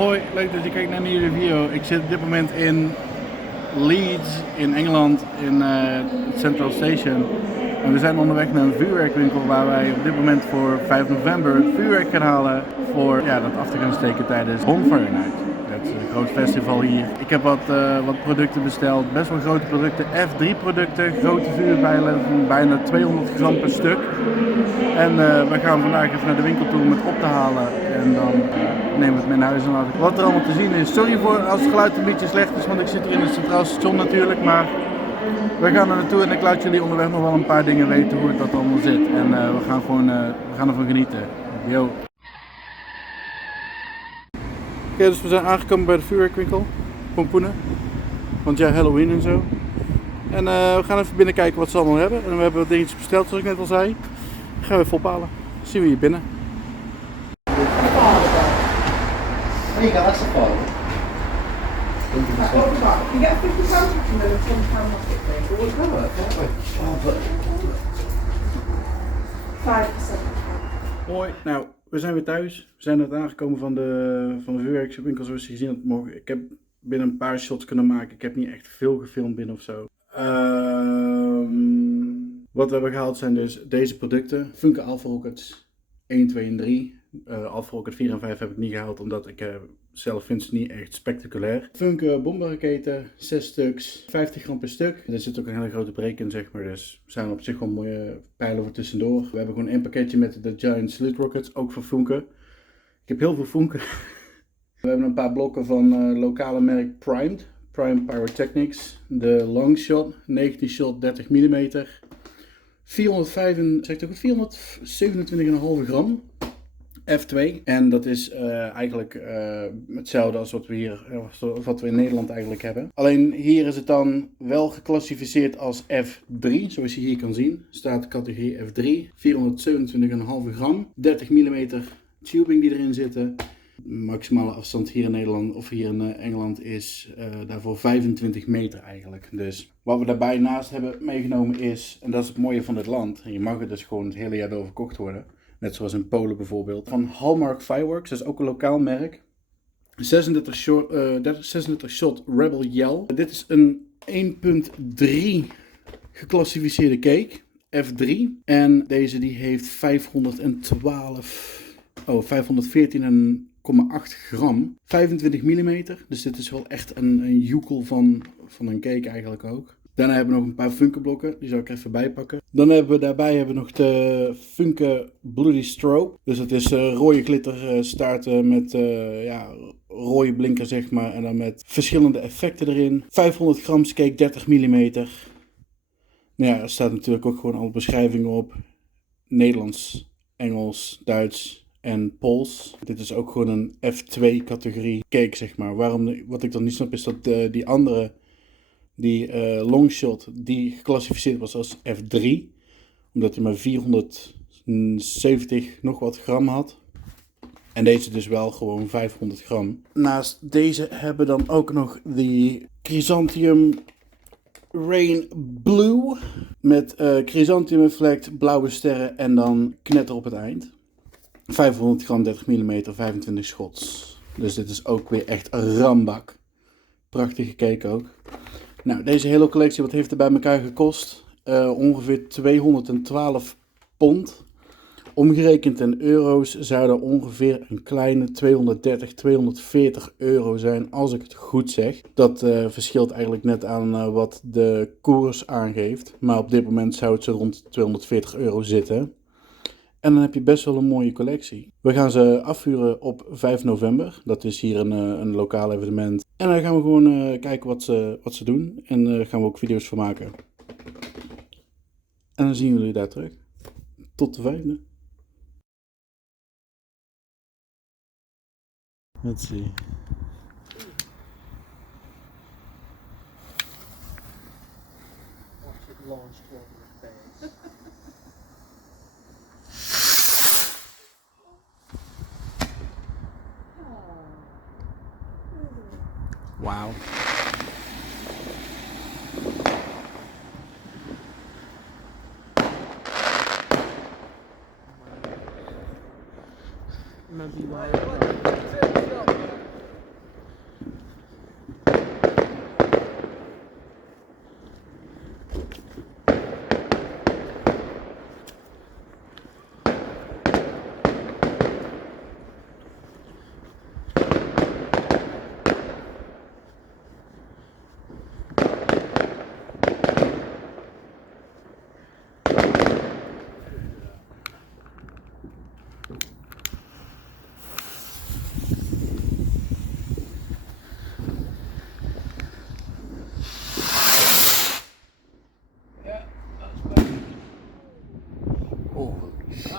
Hoi, leuk dat je kijkt naar een nieuwe video. Ik zit op dit moment in Leeds in Engeland in Central Station. En we zijn onderweg naar een vuurwerkwinkel waar wij op dit moment voor 5 november vuurwerk gaan halen voor dat af te gaan steken tijdens Bonfire Night. Het is een groot festival hier. Ik heb wat producten besteld, best wel grote producten, F3 producten, grote vuurbijlen van bijna 200 gram per stuk. En we gaan vandaag even naar de winkel toe om het op te halen en dan nemen we het mee naar huis en laten. Wat er allemaal te zien is. Sorry voor als het geluid een beetje slecht is, want ik zit hier in het Centraal Station natuurlijk, maar we gaan er naartoe en ik laat jullie onderweg nog wel een paar dingen weten hoe het dat allemaal zit. En we gaan ervan genieten. Yo! Oké, dus we zijn aangekomen bij de vuurwerkwinkel, pompoenen, want ja, Halloween en zo. En we gaan even binnen kijken wat ze allemaal hebben. En we hebben wat dingetjes besteld, zoals ik net al zei. Gaan we even ophalen. Zien we hier binnen. There you go, that's the phone. You get £50 from them and £10 off it, please. Well, we'll go it, can't we? Oh, but... 5%. Hoi, nou, we zijn weer thuis. We zijn net aangekomen van de vuurwerkwinkel zoals je gezien hebt morgen. Ik heb binnen een paar shots kunnen maken. Ik heb niet echt veel gefilmd binnen of zo. Wat we hebben gehaald zijn dus deze producten. Funke Alpha Rockets 1, 2 en 3. Alpha Rocket 4 en 5 heb ik niet gehaald omdat ik zelf vind ze niet echt spectaculair. Funke bombarraketen, 6 stuks, 50 gram per stuk. Er zit ook een hele grote break in, zeg maar, dus zijn op zich wel mooie pijlen voor tussendoor. We hebben gewoon één pakketje met de Giant Slit Rockets, ook van Funke. Ik heb heel veel Funke. We hebben een paar blokken van lokale merk Prime Pyrotechnics. De Longshot, 19 shot, 30 mm. 427,5 gram. F2 en dat is eigenlijk hetzelfde als wat we in Nederland eigenlijk hebben. Alleen hier is het dan wel geclassificeerd als F3, zoals je hier kan zien. Staat categorie F3, 427,5 gram, 30 mm tubing die erin zitten. De maximale afstand hier in Nederland of hier in Engeland is daarvoor 25 meter eigenlijk. Dus wat we daarbij naast hebben meegenomen is, en dat is het mooie van dit land, en je mag het dus gewoon het hele jaar door verkocht worden. Net zoals in Polen bijvoorbeeld. Van Hallmark Fireworks, dat is ook een lokaal merk. 36 shot Rebel Yell. Dit is een 1.3 geclassificeerde cake. F3. En deze die heeft 514,8 gram. 25 mm. Dus dit is wel echt een joekel van een cake eigenlijk ook. Daarna hebben we nog een paar Funke blokken, die zal ik er even bij pakken. Dan hebben we daarbij nog de Funke Bloody Strobe. Dus dat is rode glitter staarten met rode blinker zeg maar. En dan met verschillende effecten erin. 500 gram cake, 30 mm. Nou ja, er staat natuurlijk ook gewoon alle beschrijvingen op. Nederlands, Engels, Duits en Pools. Dit is ook gewoon een F2 categorie cake zeg maar. Wat ik dan niet snap is dat die andere... Die longshot die geclassificeerd was als F3, omdat hij maar 470 nog wat gram had. En deze dus wel gewoon 500 gram. Naast deze hebben we dan ook nog de Chrysanthemum Rain Blue. Met Chrysanthemum Effect, blauwe sterren en dan knetter op het eind. 500 gram, 30 mm, 25 shots. Dus dit is ook weer echt een rambak. Prachtige cake ook. Nou, deze hele collectie, wat heeft er bij elkaar gekost? Ongeveer 212 pond. Omgerekend in euro's zou er ongeveer een kleine 230, 240 euro zijn, als ik het goed zeg. Dat verschilt eigenlijk net aan wat de koers aangeeft. Maar op dit moment zou het zo rond 240 euro zitten. En dan heb je best wel een mooie collectie. We gaan ze afvuren op 5 november. Dat is hier een lokaal evenement. En dan gaan we gewoon kijken wat ze doen. En daar gaan we ook video's van maken. En dan zien jullie daar terug. Tot de 5e. Let's see. Wow. Maybe why.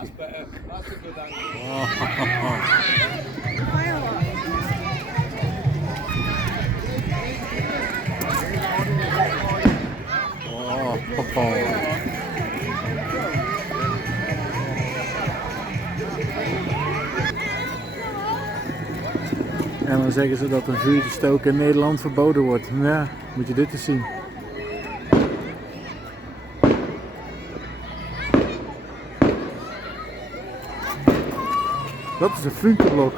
zie. En dan zeggen ze dat een vuurtje stoken in Nederland verboden wordt. Ja, moet je dit eens zien. Dat is een funkenblok.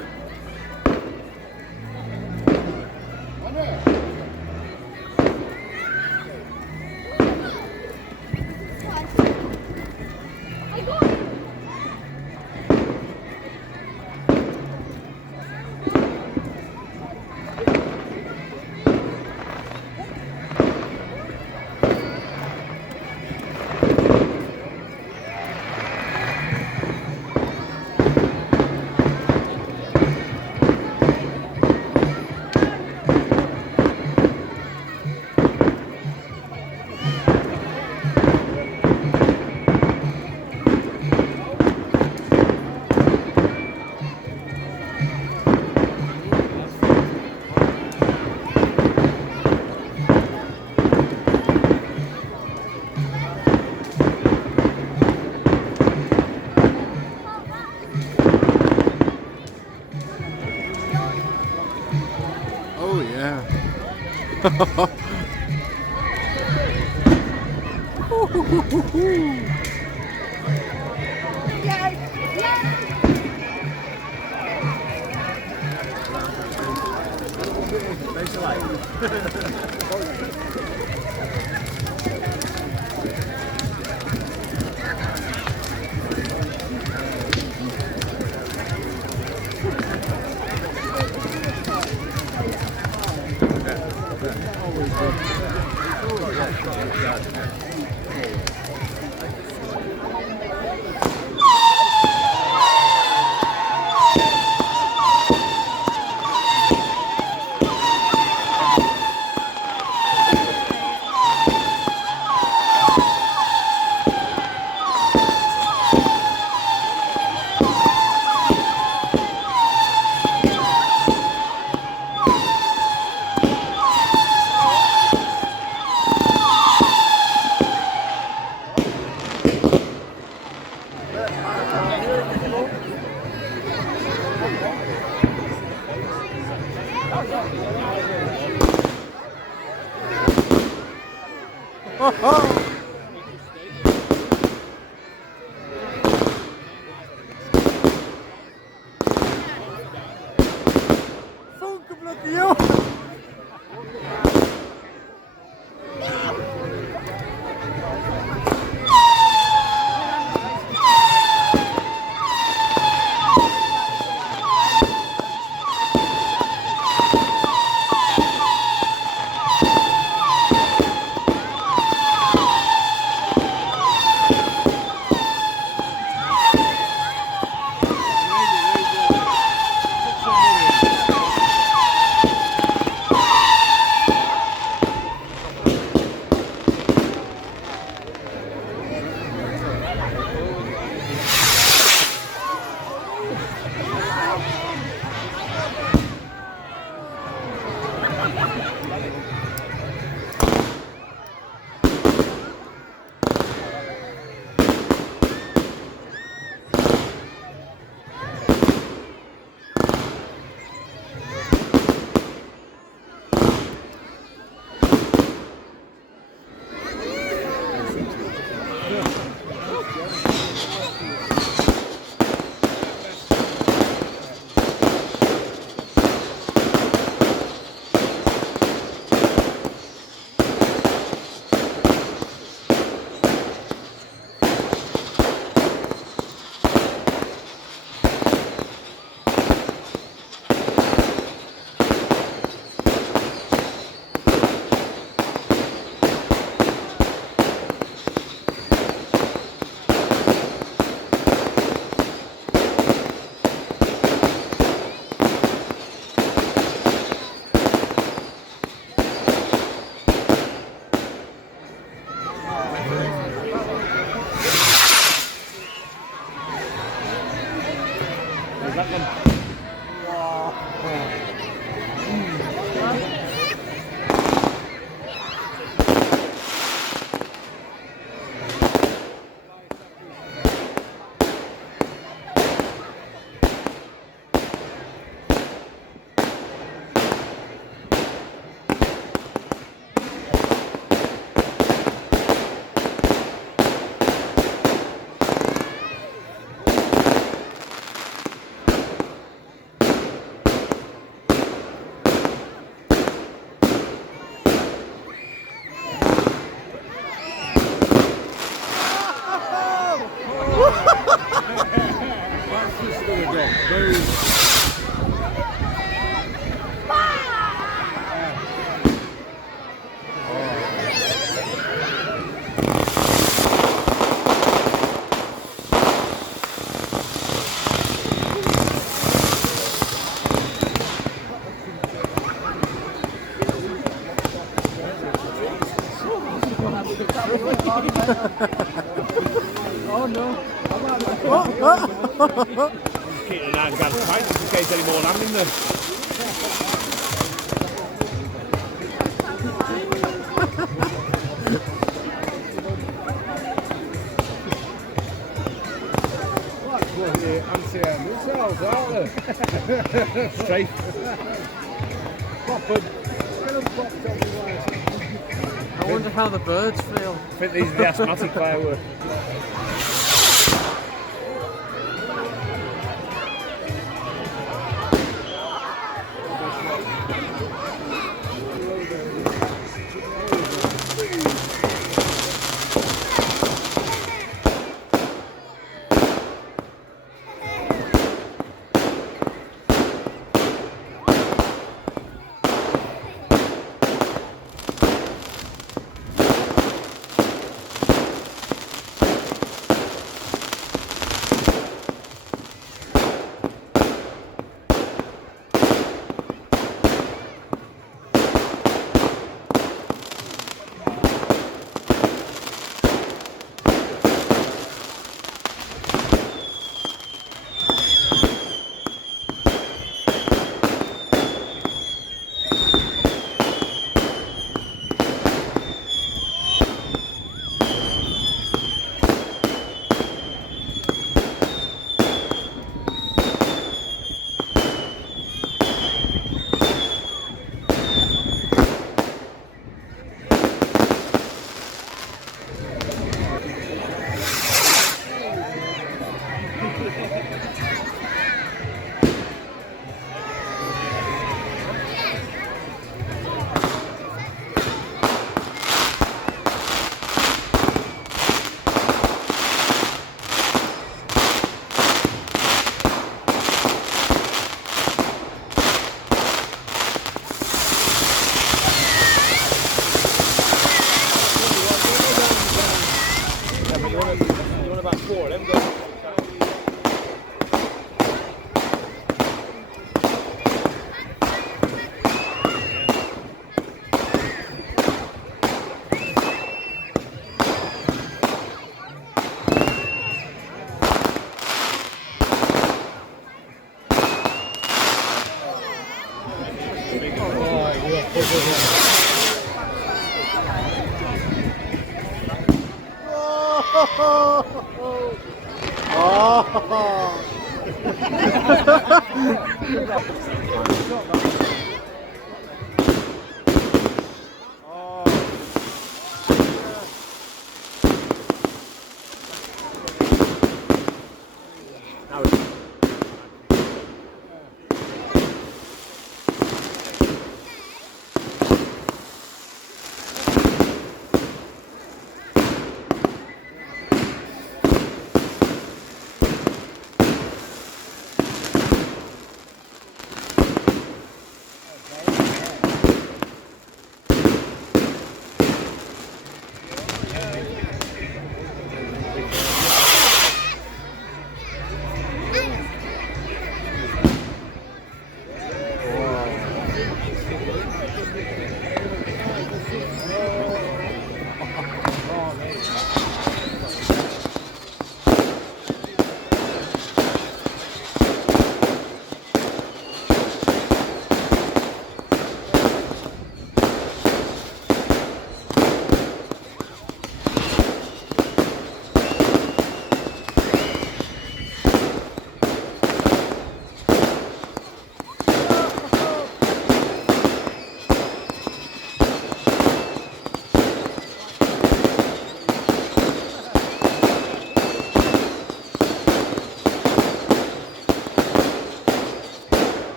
Oh no. Keeping an eye on Gad's pipe just in case any more land in there. Anti-missiles, aren't they? Straight. I wonder how the birds feel. I think these are the asthmatic fireworks.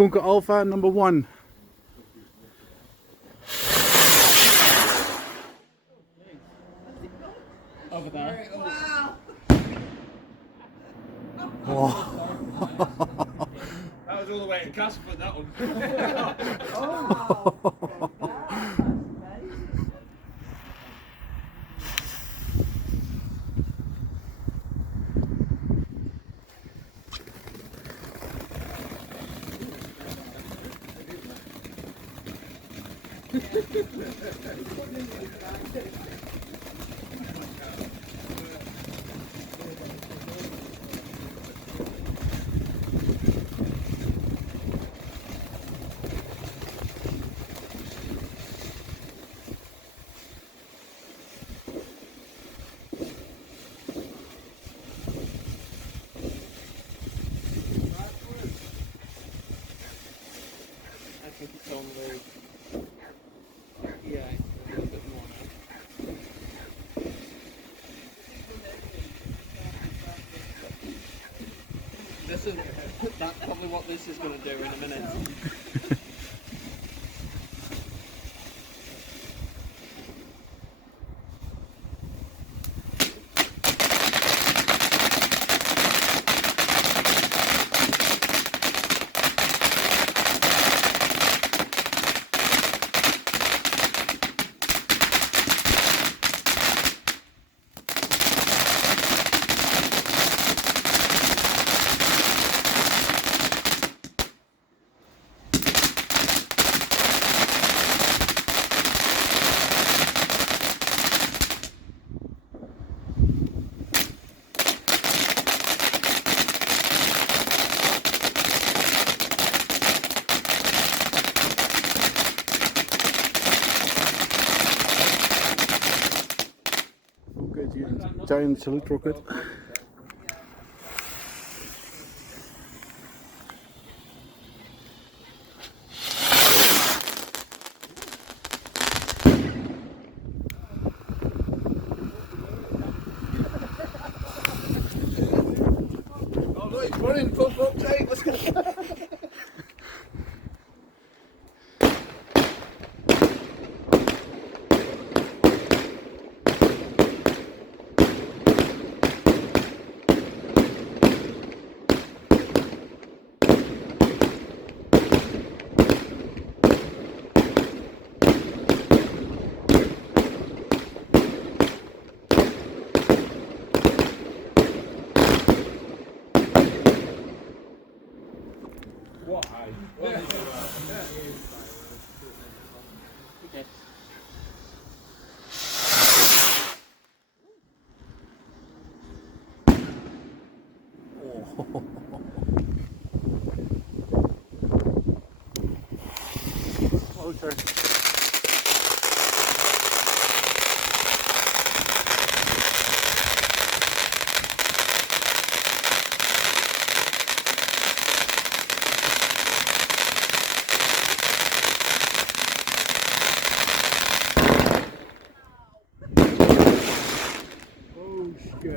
Funke Alpha number 1. Over there. Wow. That was all the way to Castleford, that one. I think it's on the... Yeah, a little bit more now. This is... That's probably what this is going to do in a minute. Giant salute rocket. Oh look, he's running, full front take, let's go. Closer.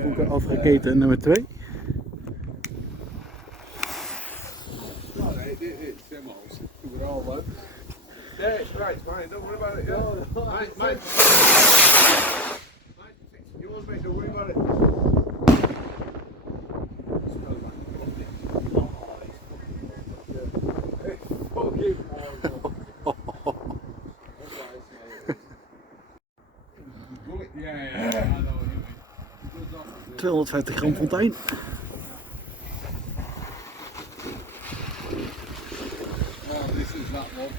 Vonken afgeketen nummer 2. Oh, nee, dit is helemaal. We're all low. Yeah, it's right, it's mine, don't worry about it. Yeah. Mine. Yours, mate, don't worry about it. Yeah, I know what you mean. 250 gram fontein. Oh, this is that one.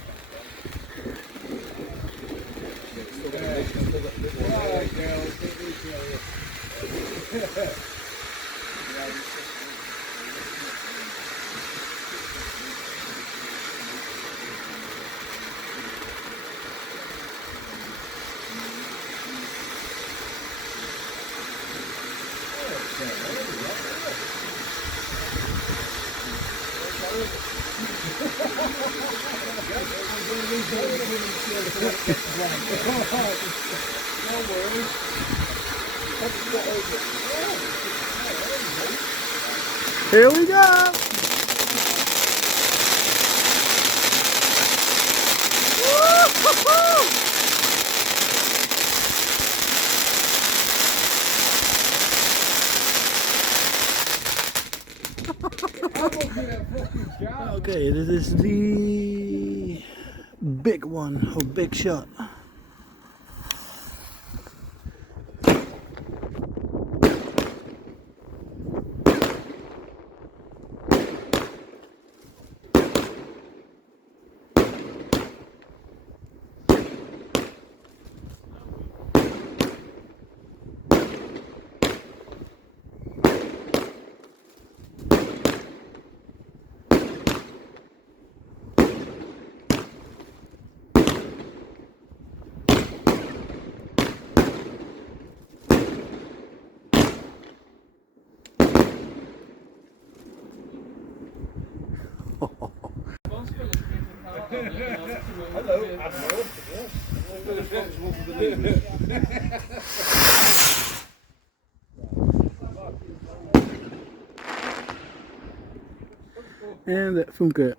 Here we go! Okay, this is the big one, or big shot. Hello, Admiral. En de Funke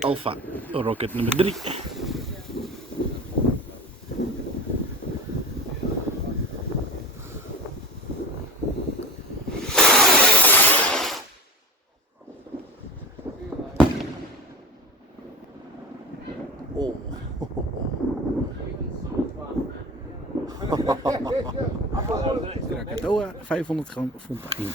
Alpha rocket nummer 3. Oh. Krakatoa, 500 gram fontein.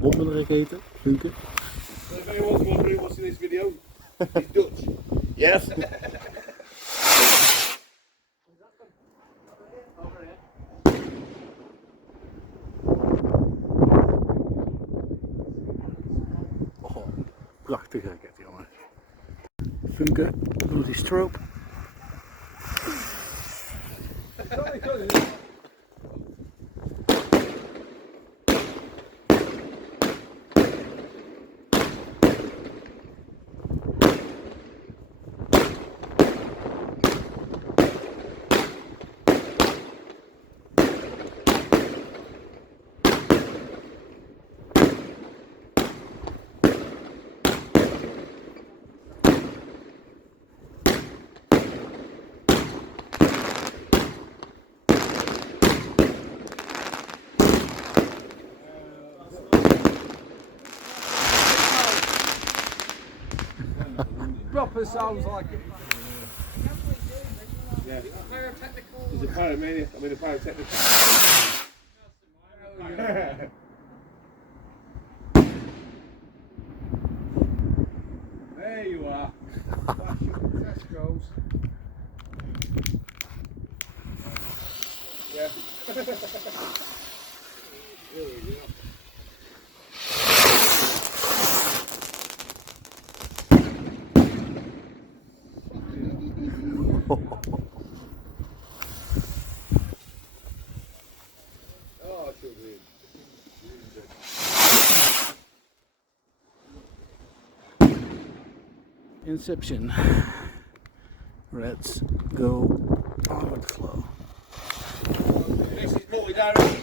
Bommenraketen, Funke. If anyone's wondering what's in this video, it's Dutch. Yes. Oh, prachtige raket, jongens. Funke, bloody stroop. Proper sounds like it. Yeah. He's a pyromaniac. I mean a pyrotechnic. There you are. Tesco's. Yeah. There we go. Inception. Let's go on with the flow. This is multi-directional.